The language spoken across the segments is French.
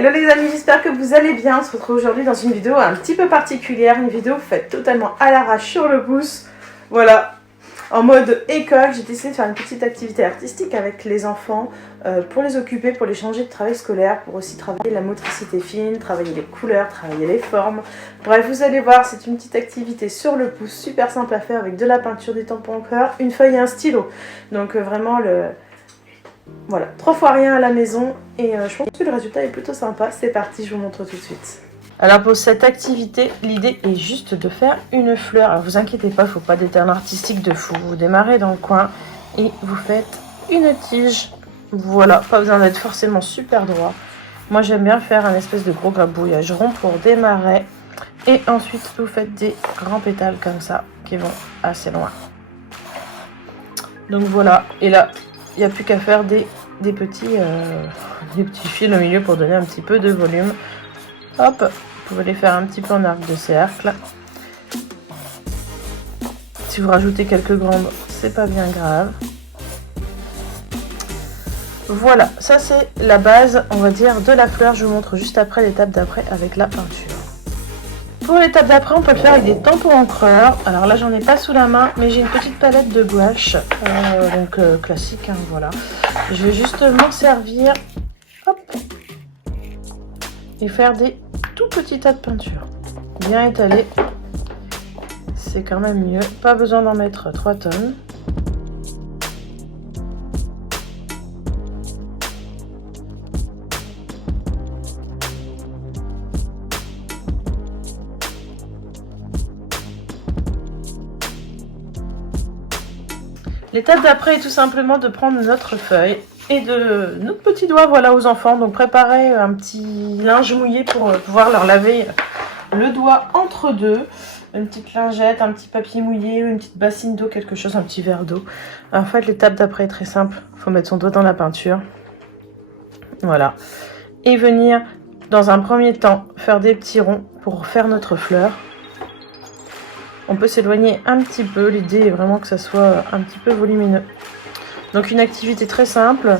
Hello les amis, j'espère que vous allez bien. On se retrouve aujourd'hui dans une vidéo un petit peu particulière, une vidéo faite totalement à l'arrache sur le pouce. Voilà, en mode école, j'ai décidé de faire une petite activité artistique avec les enfants pour les occuper, pour les changer de travail scolaire, pour aussi travailler la motricité fine, travailler les couleurs, travailler les formes. Bref, vous allez voir, c'est une petite activité sur le pouce, super simple à faire avec de la peinture, des tampons encre, une feuille et un stylo. Donc vraiment voilà, 3 fois rien à la maison et je pense que le résultat est plutôt sympa. C'est parti, je vous montre tout de suite. Alors pour cette activité, l'idée est juste de faire une fleur. Alors vous inquiétez pas, il ne faut pas des termes artistiques de fou. Vous démarrez dans le coin et vous faites une tige. Voilà, pas besoin d'être forcément super droit. Moi j'aime bien faire un espèce de gros grabouillage rond pour démarrer. Et ensuite vous faites des grands pétales comme ça qui vont assez loin. Donc voilà, et là il n'y a plus qu'à faire des petits fils au milieu pour donner un petit peu de volume. Hop, vous pouvez les faire un petit peu en arc de cercle. Si vous rajoutez quelques grandes, c'est pas bien grave. Voilà, ça c'est la base, on va dire, de la fleur. Je vous montre juste après l'étape d'après avec la peinture. Pour l'étape d'après, on peut le faire avec des tampons encreurs. Alors là, j'en ai pas sous la main, mais j'ai une petite palette de gouache, classique, hein, voilà. Je vais juste m'en servir, hop, et faire des tout petits tas de peinture. Bien étalé, c'est quand même mieux. Pas besoin d'en mettre 3 tonnes. L'étape d'après est tout simplement de prendre notre feuille et de notre petit doigt, voilà, aux enfants. Donc préparer un petit linge mouillé pour pouvoir leur laver le doigt entre deux. Une petite lingette, un petit papier mouillé, une petite bassine d'eau, quelque chose, un petit verre d'eau. En fait, l'étape d'après est très simple. Il faut mettre son doigt dans la peinture. Voilà. Et venir, dans un premier temps, faire des petits ronds pour faire notre fleur. On peut s'éloigner un petit peu, l'idée est vraiment que ça soit un petit peu volumineux. Donc une activité très simple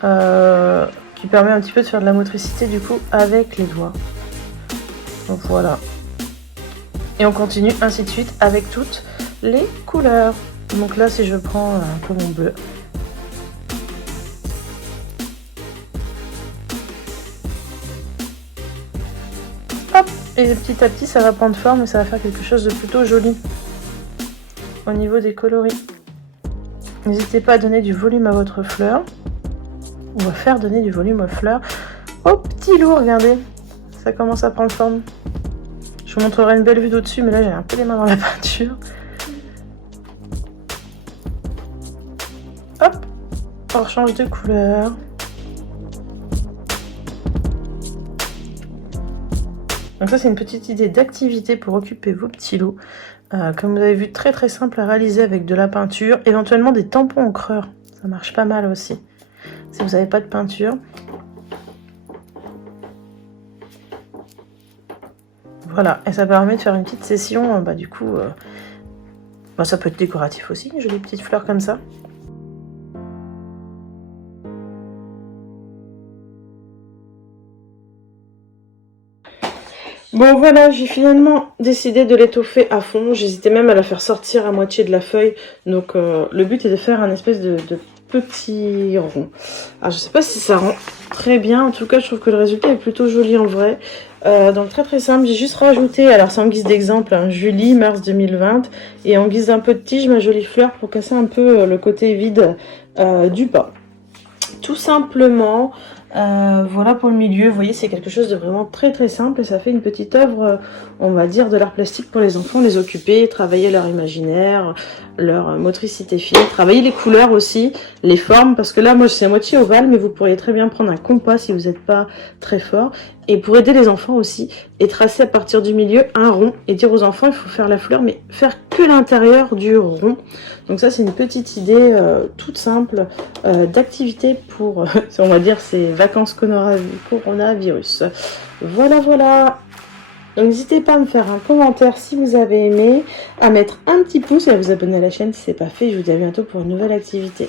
qui permet un petit peu de faire de la motricité du coup avec les doigts. Donc voilà. Et on continue ainsi de suite avec toutes les couleurs. Donc là si je prends un peu mon bleu. Et petit à petit, ça va prendre forme et ça va faire quelque chose de plutôt joli au niveau des coloris. N'hésitez pas à donner du volume à votre fleur. On va faire donner du volume aux fleurs. Oh, petit loup, regardez. Ça commence à prendre forme. Je vous montrerai une belle vue d'au-dessus, mais là, j'ai un peu les mains dans la peinture. Hop, on change de couleur. Donc ça c'est une petite idée d'activité pour occuper vos petits loups. Comme vous avez vu, très très simple à réaliser avec de la peinture, éventuellement des tampons encreurs. Ça marche pas mal aussi. Si vous n'avez pas de peinture. Voilà, et ça permet de faire une petite session, du coup, ça peut être décoratif aussi, une jolie petite fleur comme ça. Bon voilà, j'ai finalement décidé de l'étoffer à fond. J'hésitais même à la faire sortir à moitié de la feuille. Donc le but est de faire un espèce de petit rond. Alors je sais pas si ça rend très bien. En tout cas, je trouve que le résultat est plutôt joli en vrai. Donc très très simple. J'ai juste rajouté, alors c'est en guise d'exemple, hein, Julie, mars 2020. Et en guise d'un peu de tige, ma jolie fleur pour casser un peu le côté vide du bas. Tout simplement. Voilà pour le milieu, vous voyez c'est quelque chose de vraiment très très simple et ça fait une petite œuvre, on va dire, de l'art plastique pour les enfants, les occuper, travailler leur imaginaire, leur motricité fine, travailler les couleurs aussi, les formes, parce que là moi c'est à moitié ovale mais vous pourriez très bien prendre un compas si vous n'êtes pas très fort, et pour aider les enfants aussi, et tracer à partir du milieu un rond, et dire aux enfants il faut faire la fleur mais faire que l'intérieur du rond. Donc ça c'est une petite idée toute simple d'activité pour, on va dire, ces vacances coronavirus. Voilà, voilà. Donc n'hésitez pas à me faire un commentaire si vous avez aimé, à mettre un petit pouce et à vous abonner à la chaîne si ce n'est pas fait. Je vous dis à bientôt pour une nouvelle activité.